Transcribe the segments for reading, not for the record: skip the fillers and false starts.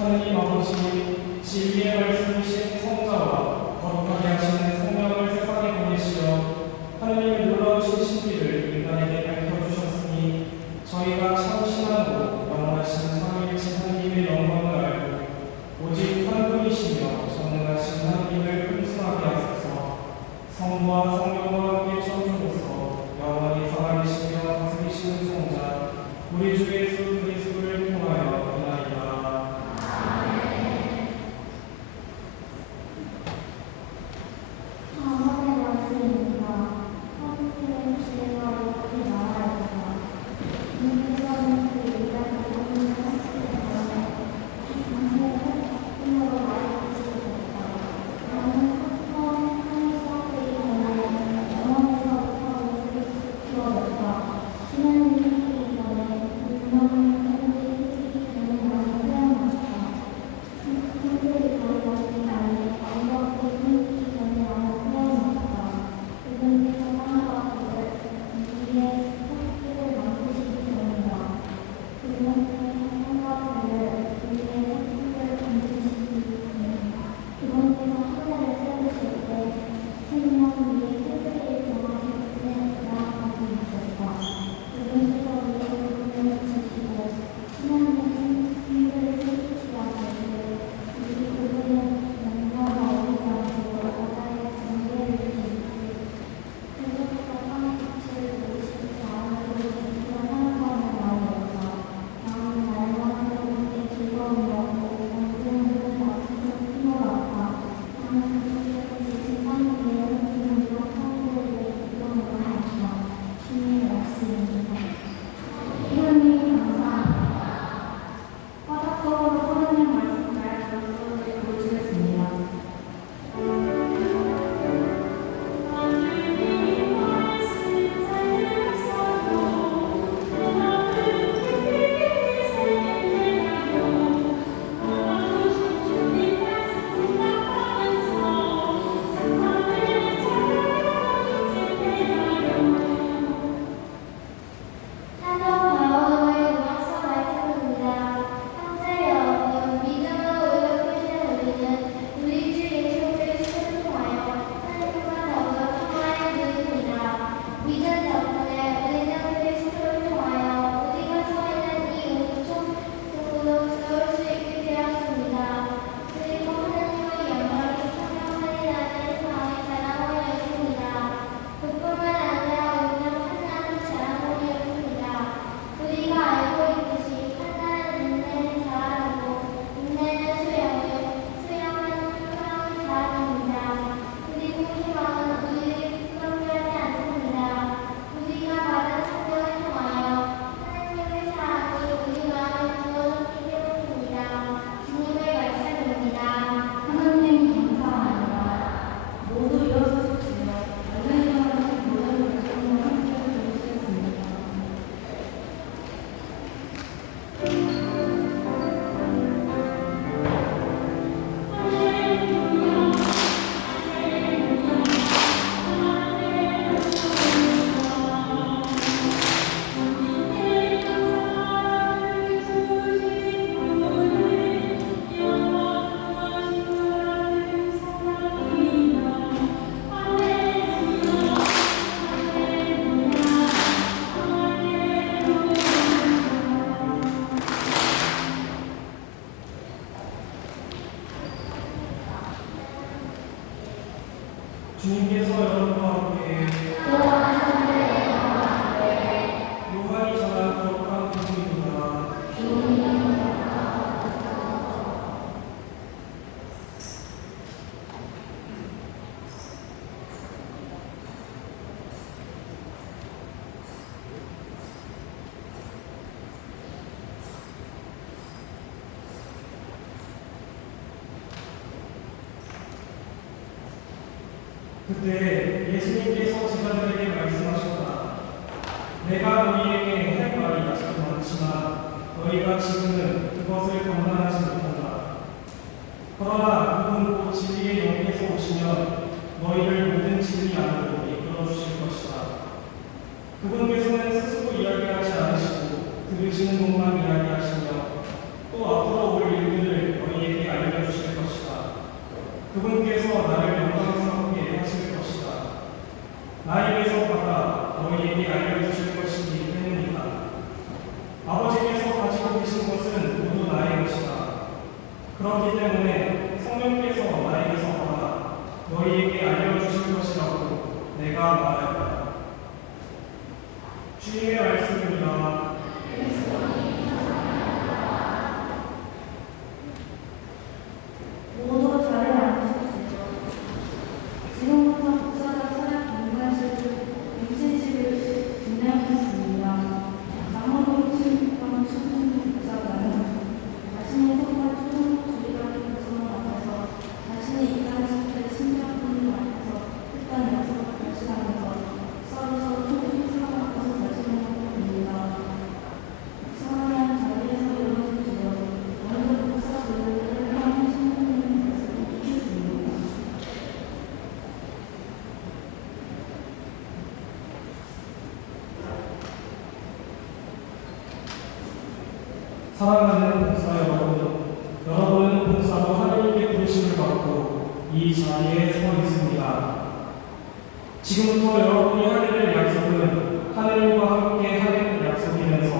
하느님 아버지, 진리의 말씀이신 성자와 거룩하게 하시는 성령을 세상에 보내시려 하느님의 놀라우신 신비를 인간에게 밝혀주셨으니 저희가 참 신하고 영원하신 삼위일체 하느님의 영광을 알고 오직 한 분이시며 전능하신 하느님을 풍성하게 하소서. 성부와 성령과 함께 천주로서 영원히 살아계시며 다스리시는 성자 우리 주 예수 그리스도를 통하여 이나이다. 주님께서 여러분과 함께 요한이 전한 거룩한 복음입니다. 그때 예수님께서 제자들에게 말씀하셨다. 내가 너희에게 할 말이 아직 많지만 너희가 지금은 그것을 감당하지 못한다. 그러나 그분 곧 진리의 영께서 오시면 너희를 모든 진리 안으로 이끌어 주실 것이다. 그분께서는 스스로 이야기하지 않으시고 들으시는 것만 이야기하시며 또 앞으로 올 일들을 그렇기 때문에 성령께서 나에게서 받아 너희에게 알려주실 것이라고 내가 말하였다. 주님의 말씀입니다. 모두 자리에 앉으십시오. 지금부터 목사가 차량 공간식을 임신식을 진행하겠습니다. 장로동 신권 신분 목사가는 자신의 손과 주의를 구성을 앞에서 자신이 입단했을 때 신령분을 앞에서 일단 약속을 결심하면서 서로 충분히 앞에서 자신을 보입니다. 성화는 자리에서 일어서주시고 먼저 목사들을 향해 신부님의 말씀을 익히십니다. 사랑하는 목사 여러분은 목사로 하나님께 부르심을 받고 이 자리에 서 있습니다. 지금부터 여러분이 하게 될 약속은 하나님과 함께 하는 약속이면서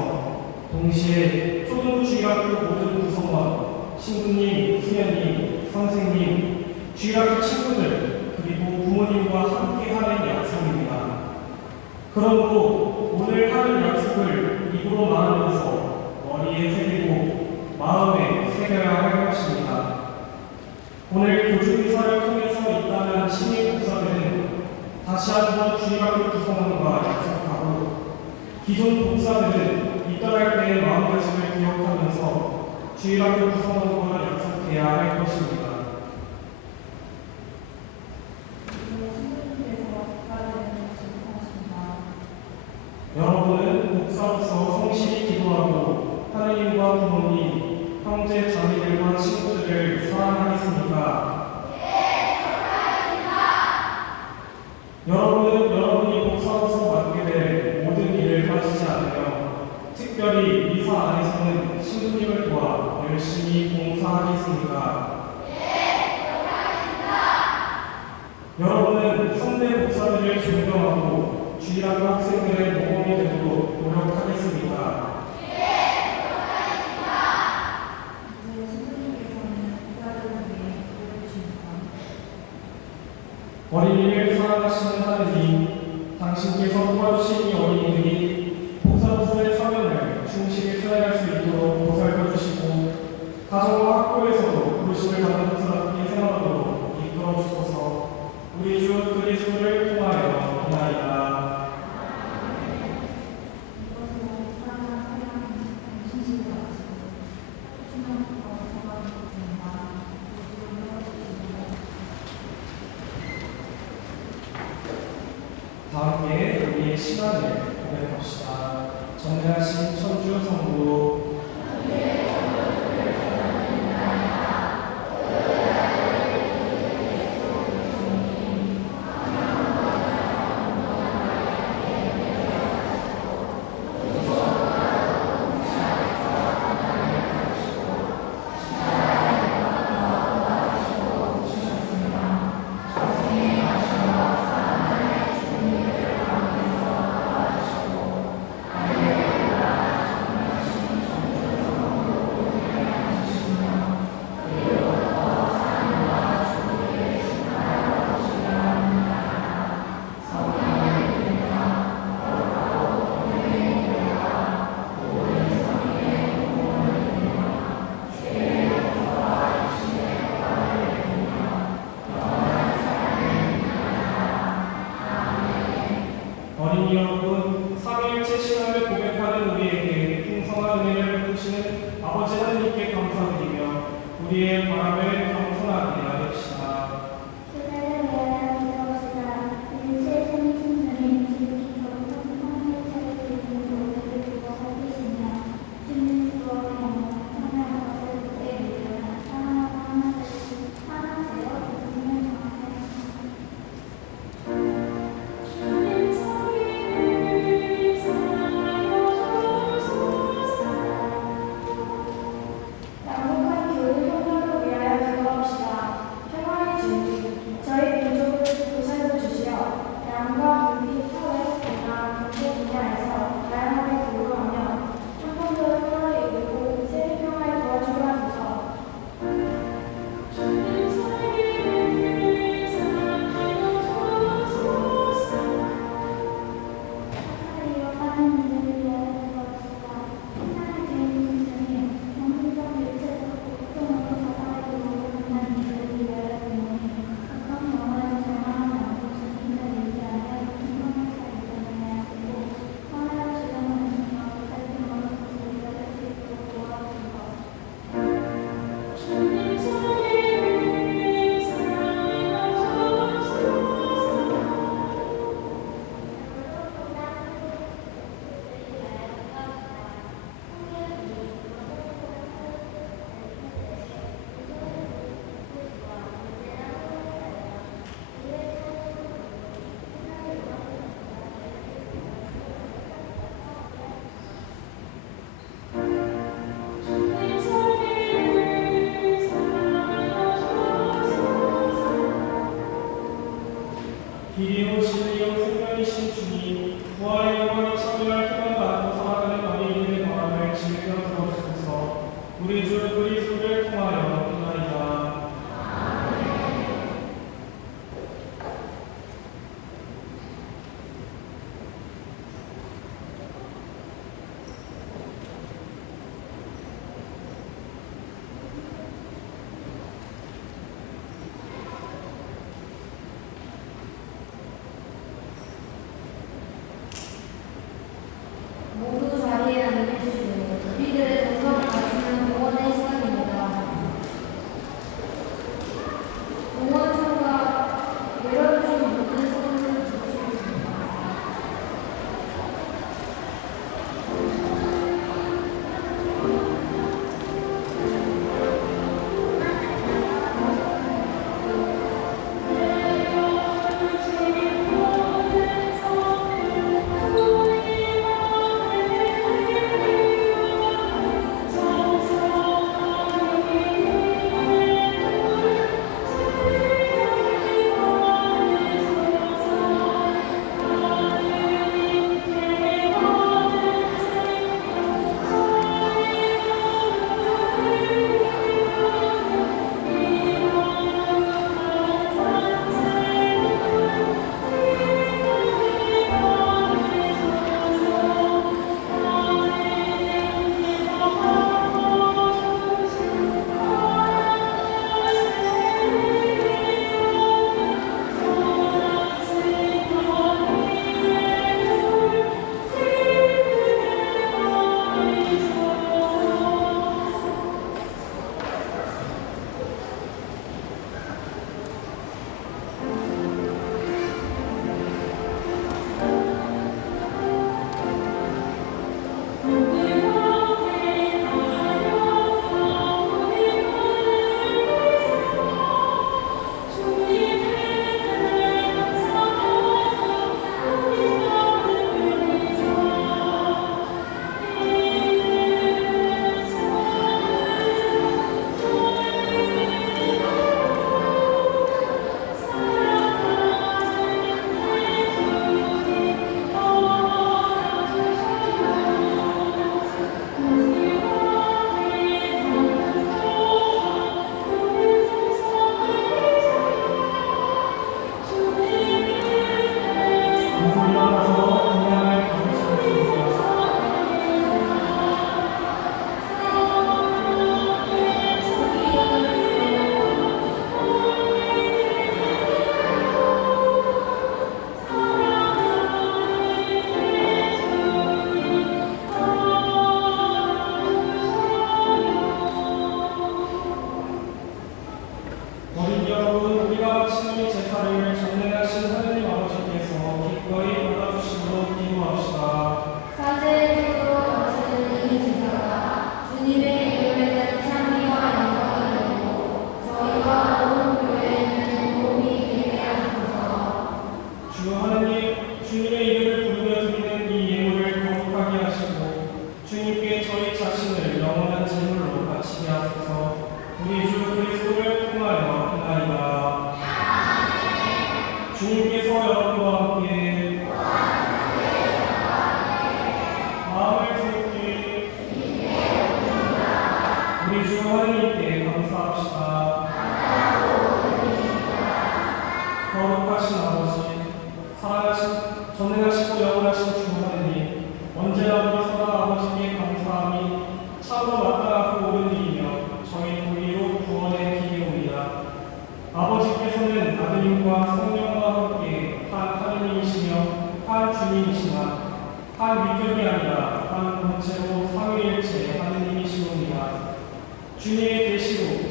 동시에 초등주일학교 모든 구성원, 신부님, 수녀님, 선생님, 주일학교 친구들 그리고 부모님과 함께 하는 약속입니다. 그러므로 오늘 하는 약속을 입으로 말하면서 머리에 새기고 마음에 새겨야 할 것입니다. 오늘 교주의사를 통해서 있다는 신임 목사들은 다시 한번 주일학교 구성원과 약속하고 기존 목사들은 입단할 때의 마음가짐을 기억하면서 주일학교 구성원과 약속해야 할 것입니다. 여러분은 목사로서 성실히 기도하고 하느님과 부모님, 형제, 자매들과 친구들을 사랑하겠습니까? 네, 사랑합니다. 여러분은 여러분이 목사로서 맡게 될 모든 일을 빠지지 않으며 특별히 미사 안에서는 신부님을 도와 열심히 봉사하겠습니까? 네, 사랑합니다. 여러분은 선배 목사들을 존경하고 주일학교 학생들의 모범이 되도록 노력하겠습니까? 네, 노력하겠습니다. 이제 신부님께서는 목사들을 위해 기도해 주십니다. 어린이를 사랑하시는 하느님, 당신께서 도와주신 이 어린이들이 목사로서의 사명을 충실히 수행할 수 있도록 보살펴 주시고 가정과 학교에서도 부르심을 받는 목사답게 생활하도록 이끌어 주소서. 우리 주 그리스도를 통하여 기나이다. 다 함께 우리의 시간을 고백합시다. 전능하신 천주 성부 어린이 여러분, 삼위일체 신앙을 고백하는 우리에게 풍성한 은혜를 베푸시는 아버지 하느님께 감사드리며 우리의 바람을 겸손하게 하옵시다. 그대를 위하여 기도합시다. 일체 생신들인 주님께서 성령체를 드리는 우리를 두고 살피시며 주님 구원하며 성령 것을 그때 믿으며 사랑하고 하나 되신 하나 되어 주님을 정하게 주님 소리를 사랑하여 주소서. 양곡한 교회 성도를 위하여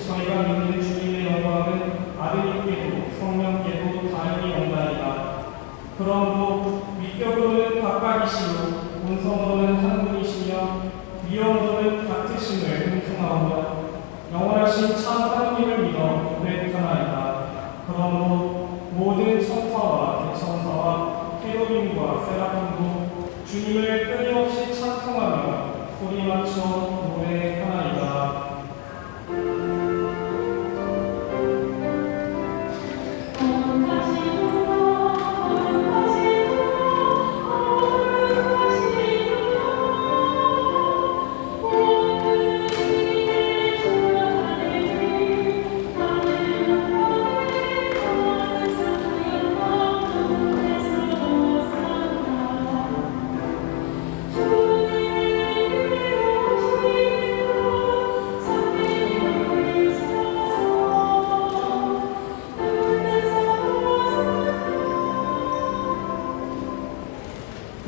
저희가 믿는 주님의 영광은 아들님께도 성령께도 다름이 없나이다. 그러므로 위격으로는 각각이시요 본성으로는 한 분이시며 위엄으로는 같으심을 공송하오며 영원하신 참 하나님을 믿어 고백하나이다. 그러므로 모든 천사와 대천사와 케루빔과 세라핌도 주님을 끊임없이 찬송하며 소리맞춰 노래하나이다.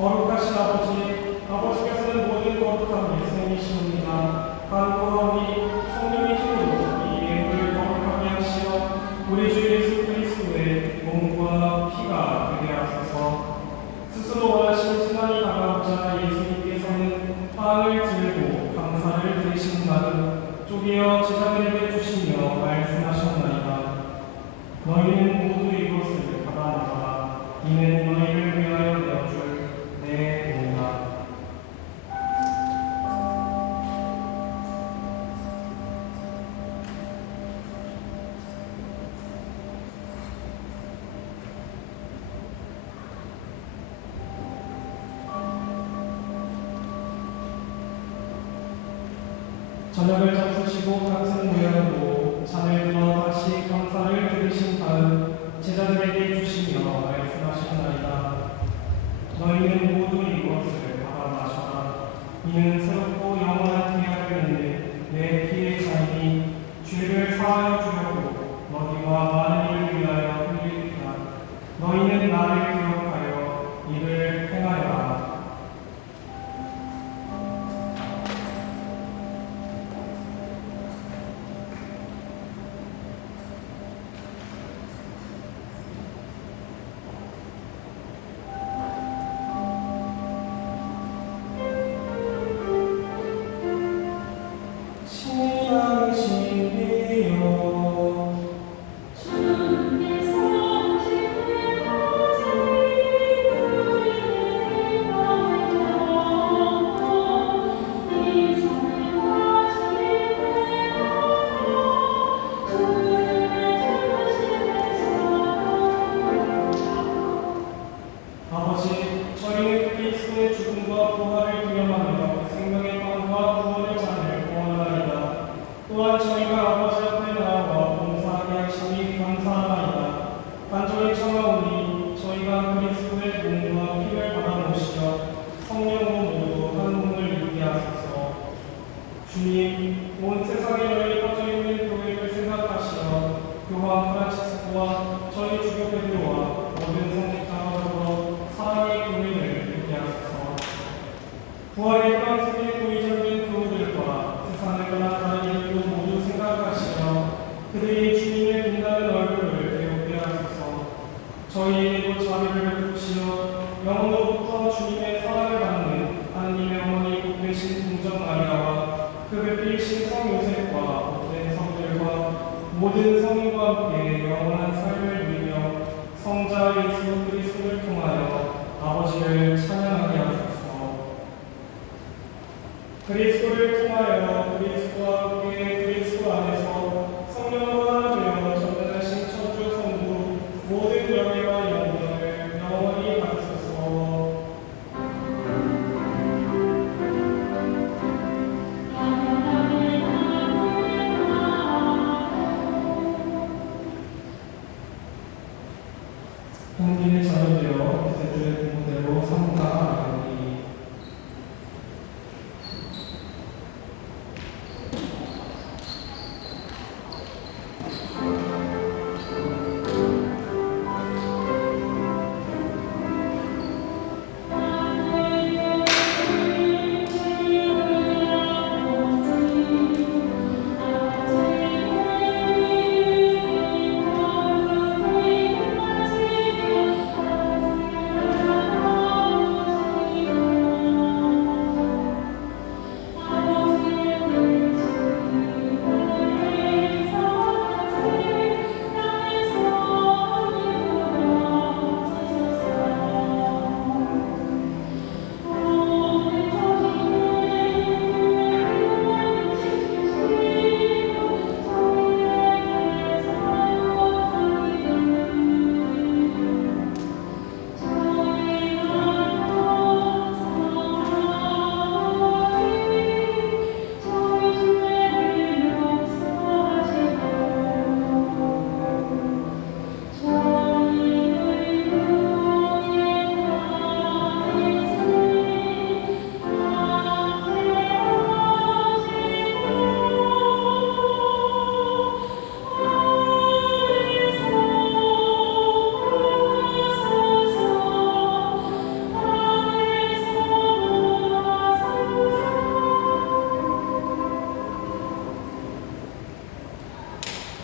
거룩하신 아버지, 아버지께서는 모든 거룩함이 생이시옵니다. 간구하오니 성령의 힘으로 이 예물을 거룩하게 하시어 우리 주 예수 그리스도의 몸과 피가 되게 하소서. 스스로 원하신 순환이 다가오자 예수님께서는 빵을 들고 감사를 드리신 다음 쪼개어 제자들에게 주시며 말씀하셨나이다. 너희는 모두 이것을 받아 먹어라. 이는 너희를 위하여 내어줄 내 몸이다. 저녁을 잡수시고 같은 모양으로 잔을 들어 다시 감사를 드리신 다음 제자들에게 주시며 말씀하셨나이다. 너희는 모두 이것을 받아 마셔라. 이는 새롭고 영원한 계약을 맺는 내 피의 잔이니 죄를 사하여 주려고 너희와 많은 이를 위하여 흘리리라. 너희는 나를 기억하여 이를 행하여라. 아버지, 저희는 그리스도의 죽음과 부활을 기념하며 생명의 빵과 구원의 잔을 구원하나이다. 또한 저희가 아버지 앞에 나와 봉사하게 하시니 감사하나이다. 간절히 청하오니 저희가 그리스도의 몸과 피를 받아 모시며 성령으로 모두 한 몸을 이루게 하소서. 주님, 온 세상에 널리 퍼져있는 교회를 생각하시어 교황 프란치스코와 저희 주교 베드로와 모든 성직자와 더불어 사랑의 교회를 이루게 하소서. 부활의 희망 속에 고의적인 교우들과 세상을 떠난 다른 이들도 모두 생각하시며 그들이 주님의 빛나는 얼굴을 배우게 하소서. 저희에게도 자비를 베푸시어 영원로부터 주님의 사랑을 받는 하느님의 어머니 복되신 동정 마리아와 그 배필이신 성 요셉과 복된 성들과 모든 성인과 함께 영원한 삶을 누리며 성자 예수 그리스도를 통하여 아버지를 찬양하게 하소서. 그리스도를 통하여 그리스도와 함께 그리스도 안에서 성령으로 하나 되어 전능하신 천주 성부 모든 영예와 영광을 영원히 받으소서. 하느님의 자녀되어 세주의 공대로 삼가하오니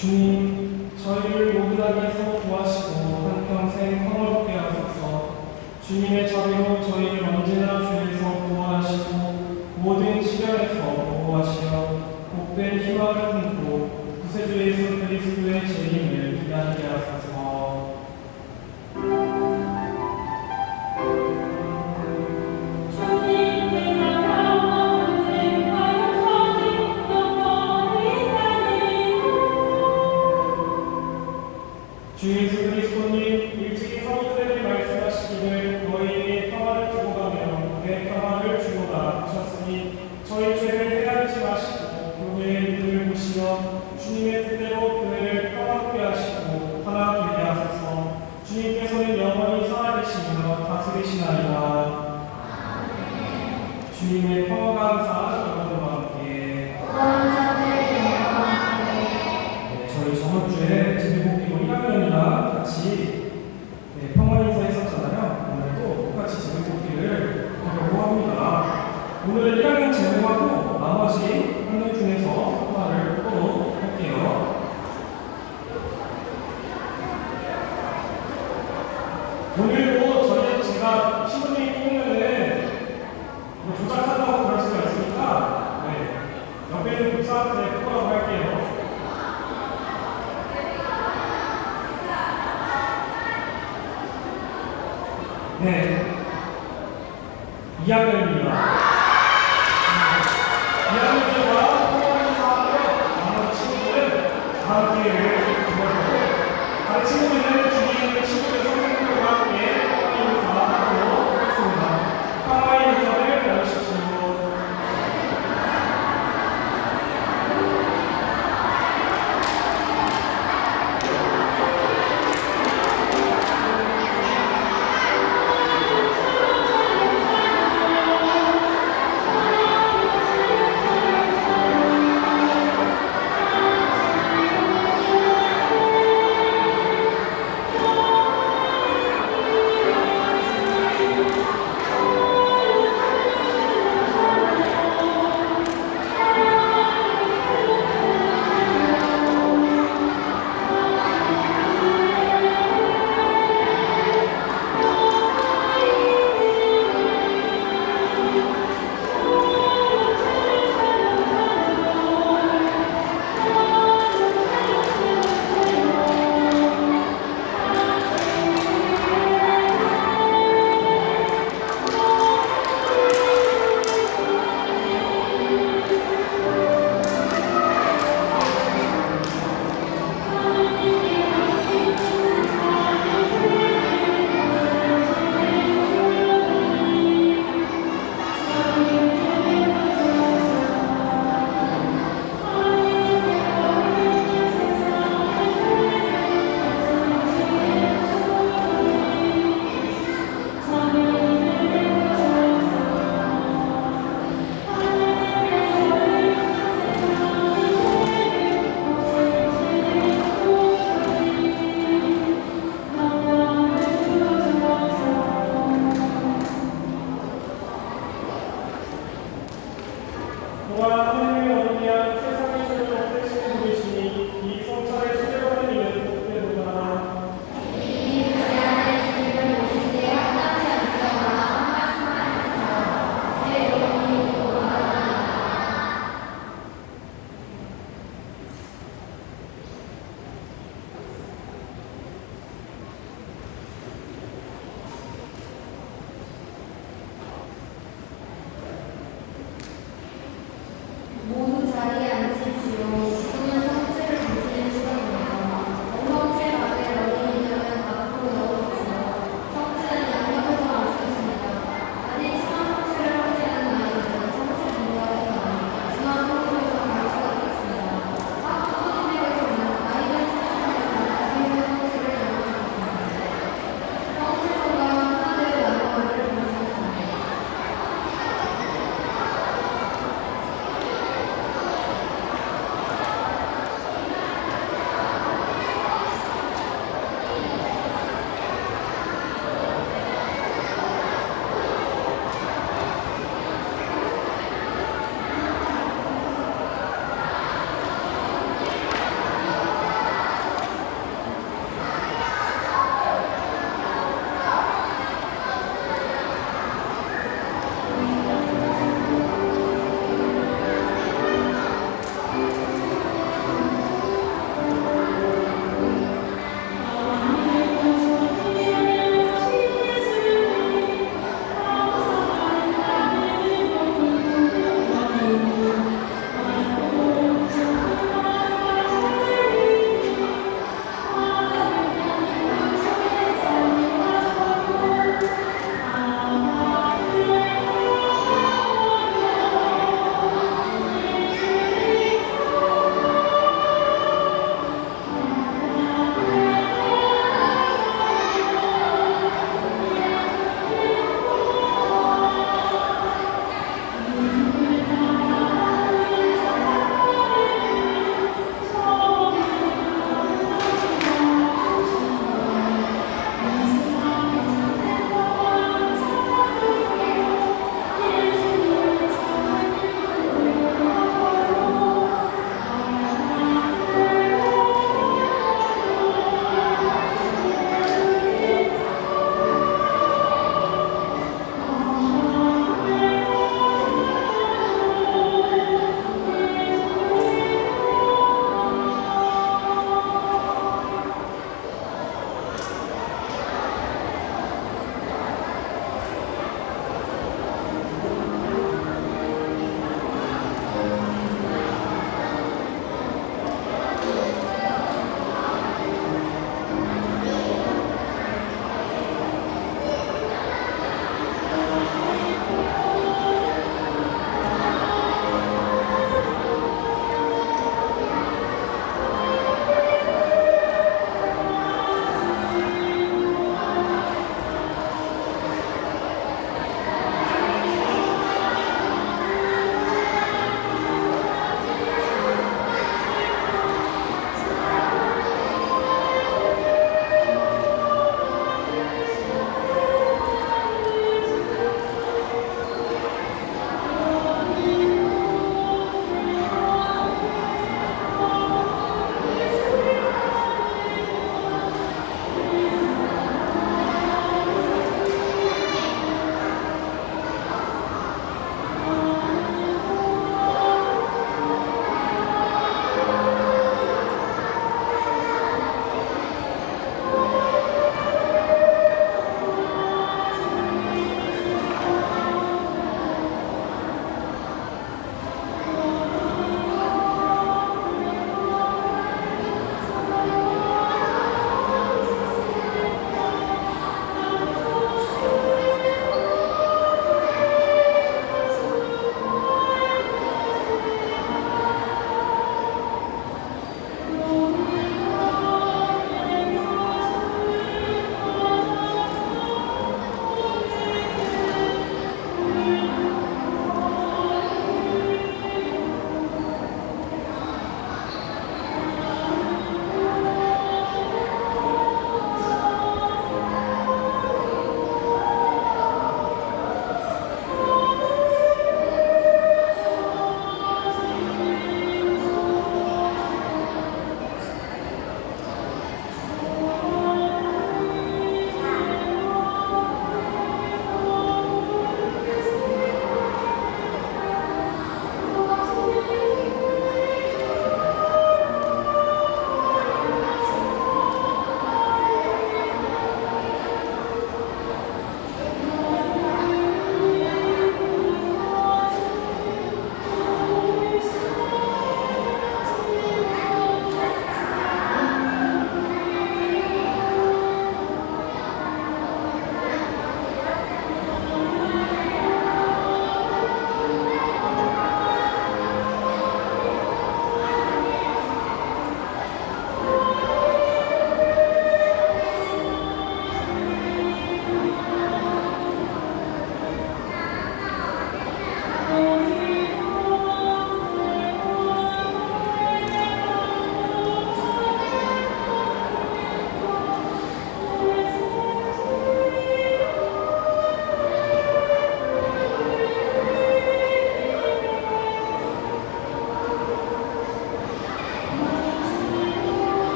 주님, 저희를 모든 악에서 구하시고 한평생 평화롭게 하소서. 주님의 자비로 저희를 언제나 주에서 구원하시고 모든 시련에서 보호하시며 복된 희망을 품고 구세주 예수 그리스도의 재림을 기다리게 하소서. 주 예수 그리스도님, 일찍이 성도들에게 말씀하시기를 너희에게 평화를 주고 가며 내 평화를 주노라 하셨으니 저희 죄를 헤아리지 마시고 교회의 믿음을 보시며 주님의 뜻대로 교회를 평화롭게 하시고 하나 되게 하소서. 주님께서는 영원히 살아계시며 다스리시나이다. 주님의 평화가 항상 여러분과 함께. 저희 저번 주에 제비뽑기 1학년이랑 같이 평화 인사 했었잖아요. 오늘도 똑같이 제비뽑기를 하려고 합니다. 오늘은 1학년 제목하고 나머지 학년 중에서 평화를 보도록 할게요. 오늘도 제가 신부님이 뽑으면은 조작한다고 그럴 수가 있으니까 옆에 있는 목사한테 뽑으라고 할게요. 네, 2학년입니다. 2학년과 통화인사하며 나머지 친구들은 다음 기회를 기다리고 다른 친구들은 주위에 있는 친구들 선생님들과 함께 통화인사하도록 하겠습니다. 통화인사를 나누십시오.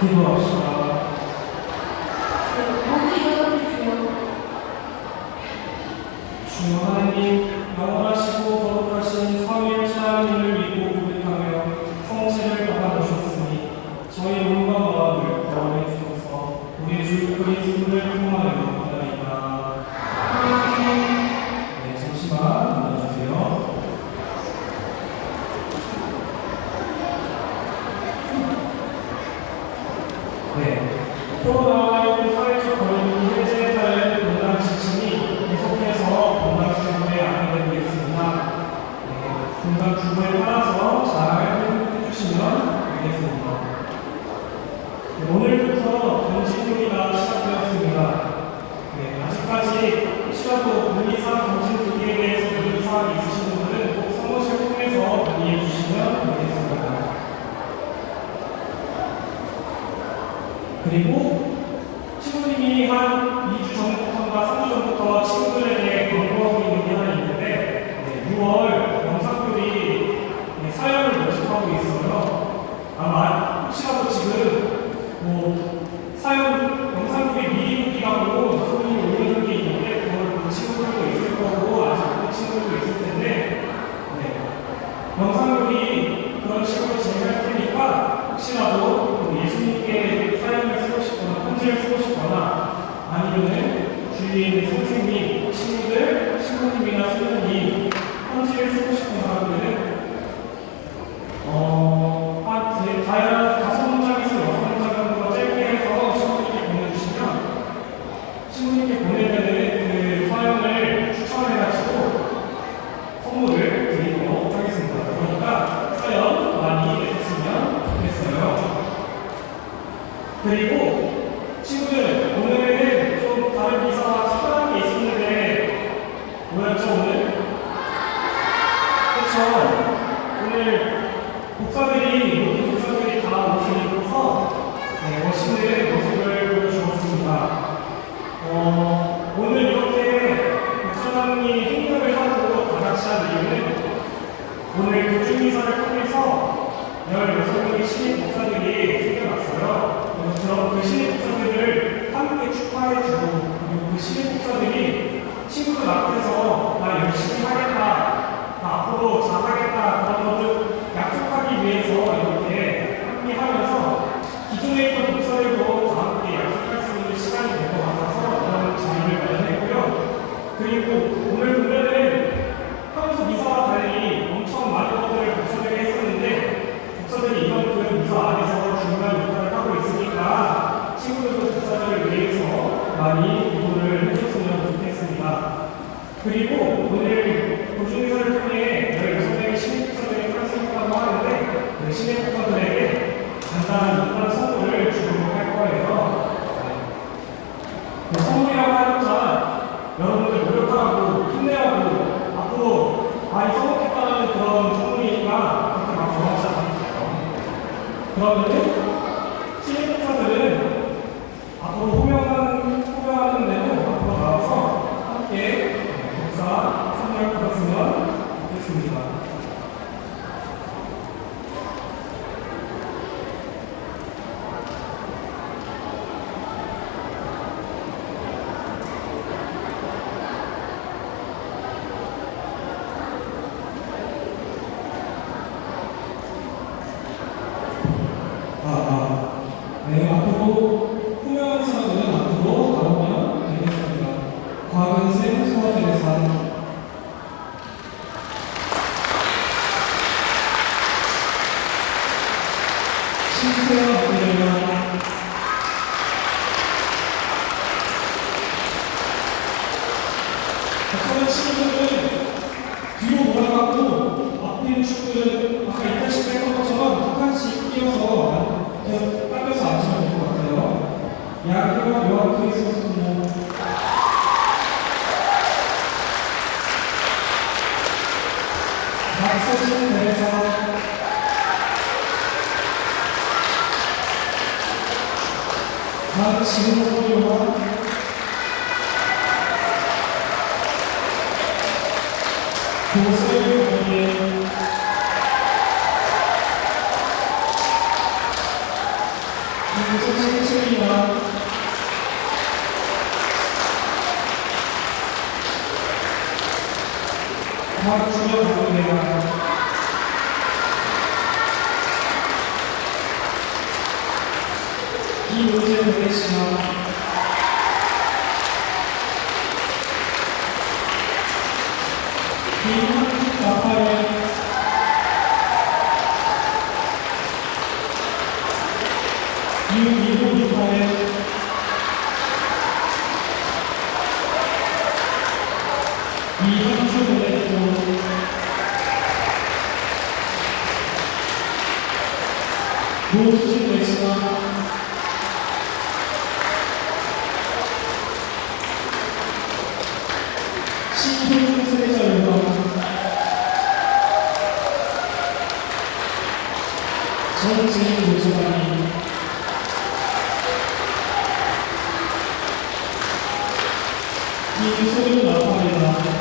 기도합시다. 모두 일어나주십시오. 주 하나님, 영원하시고 거룩하신 삼위일체 하나님을 믿고 고백하며 성체를 받아주셨으니 저희 몸과 마음을 구원해 주소서. 우리 주 그리스도를 통하여 기다리다. 네, 잠시만 앉아주세요. 네, 코로나19 사회적 거리두기 해제에 따른 분당 지침이 계속해서 분당 주부에 안내되고 있습니다. 네, 분당 주부에 따라서 잘 해주시면 되겠습니다. 네, 오늘부터 정신교리가 시작되었습니다. 네, 아직까지 시라도 문의사 정신교리에 대해서 문의사항이 있으신 분들은 꼭 사무실 통해서 문의해 주시면 되겠습니다. 그리고 친구님이 한 2주 전부터인가 3주 전부터 친구들에게 광고하고 있는 게 하나 있는데 6월 영상교리 사연을 모집하고 있어요. 아마 혹시라도 지금 사연 영상교리 미리 보기라고 친구님이 올리는 게 있는데 그걸 본 친구들도 있을 거고 아직 못 친구들도 있을 텐데 영상교리 그런 식으로 진행할 테니까 혹시라도 예수님께 사연을 쓰고 싶거나 편지를 쓰고 싶거나 아니면은 주위에 있는 선생님, 친구들, 신부님이나 스님이 편지를 쓰고 싶은 사람들은 다양한 5문장에서 6문장 정도 짧게 해서 신부님께 보내주시면 신부님께 보내면은 그 사연을 추천해가지고 선물을 드리도록 하겠습니다. 그러니까 사연 많이 내주시면 좋겠어요. 그리고 친구들, 오늘은 좀 다른 기사와 특별한 게 있었는데 뭐였죠 오늘? 그쵸? 오늘 모든 목사들이 다 옷을 입고서 멋있는 모습을 보여주었습니다. 오늘 이렇게 목사님이 행렬을 하고 다 같이 한 이유는 오늘 교주미사를 통해서 16명의 신입 목사들이 생겨났어요. 그래서 그 신입 목사들을 함께 축하해주고 그리고 그 신입 목사들이 친구들 앞에서 나 열심히 하겠다, 나 앞으로 잘하겠다 그런 것들 약속하기 위해서 이렇게 함께 하면서 기존에 있던 목사들도 다 함께 약속할 수 있는 시간이 될 것 같아서 이런 자리를 마련했고요. 그리고 오늘 보면은 평소 미사와 달리 엄청 많은 것들을 목사들이 했었는데 목사들이 이만큼 미사 안에서 중요한 역할을 하고 있으니까 친구들도 목사들을 위해서 많이 기도를 해줬으면 좋겠습니다. 그리고 오늘 교주미사를 통해 16명의 신입 목사들이 탄생했다고 하는데 그 신입 목사들에게 간단한 이런 선물을 주도록 할 거예요. 그 선물이라고 하자 여러분들 노력하고 힘내라고 앞으로 많이 써먹겠다는 그런 선물이니까 그렇게 막 정하지 않을게요. 그러면은 신입 목사들은 앞으로 호명하는 대로 앞으로 나와서 함께 목사 선물 받았으면 좋겠습니다. 네, 앞으로 후명한 사람들은 앞으로 나오면 되겠습니다. 곽은생 소아대사 신세아 모델과 박사는 친구들은 뒤로 돌아가고 앞에 있는 친구들은 아까 이따시피 했던 것처럼 한 칸씩 끼어서 계속 당겨서 앉으면 될 것 같아요. 야기와 요한 크리스마스 부모 박서진 대사 박지훈 고소의 거기에 이문재 보내시나 김한국 나파에 유미호 유파에 이현주 보내고 노수진 외치나 신효준 세자 요강 정재인 노조관이 김소윤 나파이다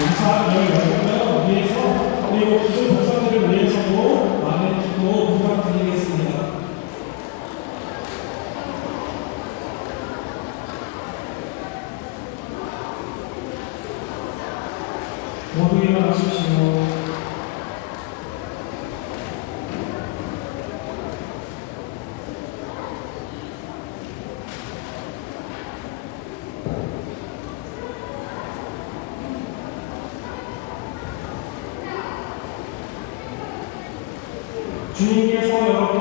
이사 16명을 위해서 그리고 기존 목사들을 위해서도 많은 기도 부탁드리겠습니다. 모두 일어나십시오. 주님께서